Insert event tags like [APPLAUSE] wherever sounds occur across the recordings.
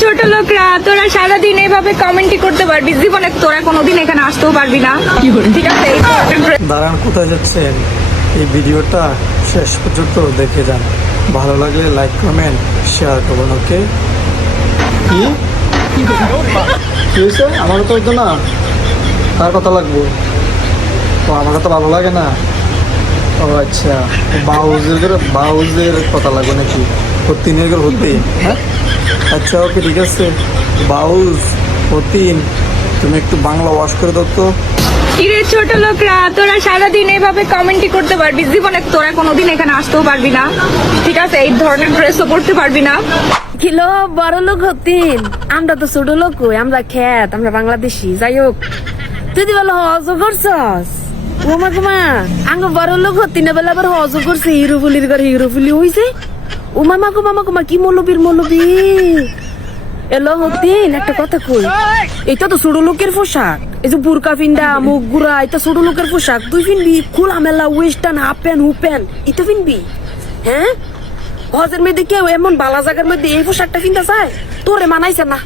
ছোট লোকরা তোরা সারাদিন এভাবে কমেন্টই করতে পারবি। জীবনে তোরা কোনোদিন এখানে আসতেও পারবি না। ঠিক আছে? দাঁড়ান কোথায় যাচ্ছেন? এই ভিডিওটা শেষ পর্যন্ত দেখে যান। ভালো লাগলে লাইক কমেন্ট শেয়ার করবেন ওকে কি? কি হয়েছে? আমার তো হতো না। তার কথা লাগবো? তো আমার কথা ভালো লাগে না। ও আচ্ছা। বাউজের বাউজের কথা লাগবে নাকি? হতিনের করে হতে হ্যাঁ? আচ্ছা ওকে ঠিক আছে। বাউজ হতিন তুমি একটু বাংলা ওয়াশ করে দাও তো। কিরে ছোট লোকরা তোরা সারাদিন এভাবে কমেন্টই করতে পারবি? জীবনে তোরা কোনোদিন এখানে আসতেও পারবি না। ঠিক আছে এই ধরনের ড্রেসও পরতে পারবি না। কিলো বড় লোক হতিন আমরা তো ছোট লোক হই, আমরা খ্যাত আমরা বাংলাদেশি। যাই হোক তুই দি বলো হজ করছস? ওমা কুমা আঙ্গ বড় লোক হতি না বেলা আবার হজ করছে হিরো ফুলির ঘর হিরো ফুলি হইছে? ও মামা কো মামা কুমা কি মৌলবীর মৌলবী? এলো হতিন, একটা কথা কই? এটা তো ছোট লোকের পোশাক। এই যে বুরকা ফিন্দা মুখ গুড়া এটা ছোট লোকের পোশাক। তুই ফিনবি খোলা মেলা ওয়েস্টার্ন হাফ প্যান্ট হু প্যান্ট এটা ফিনবি হ্যাঁ? হজের মধ্যে কেউ এমন বালা জায়গার মধ্যে এই পোশাকটা কিনতে চায়? তোরে মানাইছে না।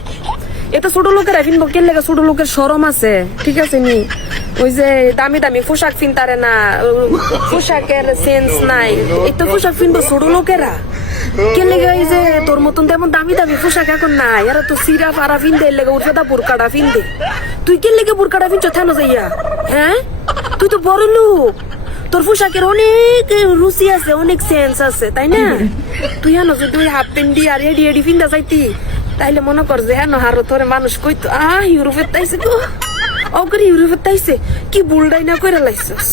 এটা ছোট লোকের কিনবো কে লেগে ছোট লোকের সরম আছে? ঠিক আছে নি? ওই যে দামি দামি পোশাক কিনতারে না, পোশাকের সেন্স নাই। তো পোশাক কিনবো ছোট লোকেরা। কে লেগে যে তোর মতন তেমন দামি দামি পোশাক এখন নাই? এরা তো সিরা ফারা ফিনদে, এর লেগে উঠে দা বুরকাটা ফিনদে। তুই কে লেগে বুরকাটা ফিনছ থানো যাইয়া? হ্যাঁ? তুই তো বড় লোক। তোর পোশাকের অনেক রুচি আছে, অনেক সেন্স আছে, তাই না? তুই হেন যদি ওই হাফ প্যান্ট দিয়ে আর এডি এডি ফিন্দা যাইতি, তাইলে মনে কর যে হেন হারো তোরে মানুষ কইতো, আহ ইউরোপের তাইছে গো। অগরে ইউরোপের তাইছে, কি বুলডাই না কইরা লাইছস?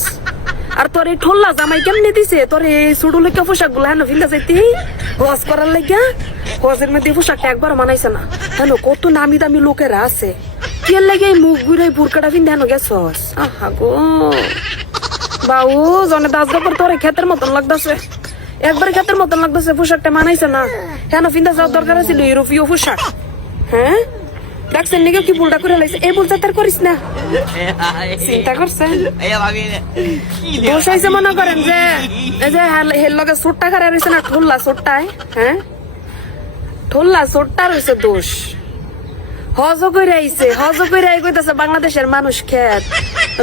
আর তোর এই ঠোল্লা জামাই কেমনে দিছে? তোর এই ছোট লেখা পোশাকগুলা হেন ফিন্দা যাইতি? হজ করার লাগিয়া হজের মধ্যে পোশাকটা একবার মানাইছে না। হেন কত নামি দামি লোকেরা আছে। কে লাগে এই মুখ ঘুরাই বুরকাটা ফিন্দা হেন গেছস? আহা গো। বাবু জনে দাস গপর তোরে ক্ষেতের মতন লাগতেছে। একবারে ক্ষেতের মতন লাগতেছে, পোশাকটা মানাইছে না। কেন ফিন্দা যাওয়ার দরকার ছিল ইউরোপীয় পোশাক। হ্যাঁ? দেখছেন নিকে? কি ভুলটা করে লাইছে? এই ভুলটা তার করিস না। চিন্তা করছেন? দোষ হয়েছে মনে করেন যে [LAUGHS] এই যে হেল- লগে সুটটা খারা রয়েছে না ঠোল্লা সুটটায় হ্যাঁ? ঠোল্লা সুটটা রয়েছে দোষ। হজ করে আইছে হজ করে আই কইতাছে বাংলাদেশের মানুষ খেত।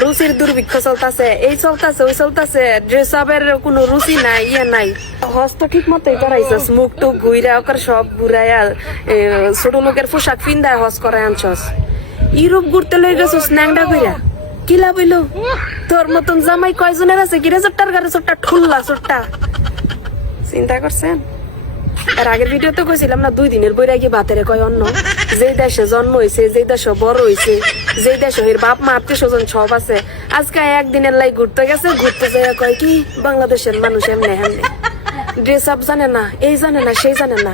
রুচির দুর্ভিক্ষ চলতাছে এই চলতাছে ওই চলতাছে। ড্রেস আপের কোনো রুচি নাই ইয়ে নাই। হজ তো ঠিক মতোই করাইছস, মুখ টুক ঘুইরা ওকর সব ঘুরাইয়া ছোট লোকের পোশাক পিন্দায় হজ করাই আনছস। ইউরোপ ঘুরতে লই গেছস ন্যাংডা কইরা কি লাভ তোর মতন জামাই কয়জনের আছে কিরে চোট্টার গাড়ি চোট্টা ঠুল্লা চোট্টা চিন্তা করছেন? আর আগের ভিডিওতে কইছিলাম না, দুই দিনের বইরা গিয়ে বাতেরে কয় অন্য যেই দেশে জন্ম হয়েছে যেই দেশে বড় হয়েছে যেই দেশে এর বাপ মা, আত্মীয় স্বজন সব আছে, আজকে একদিনের লাই ঘুরতে গেছে, ঘুরতে যাইয়া কয় কি, বাংলাদেশের মানুষ এমনি এমনি ড্রেস আপ জানে না এই জানে না সেই জানে না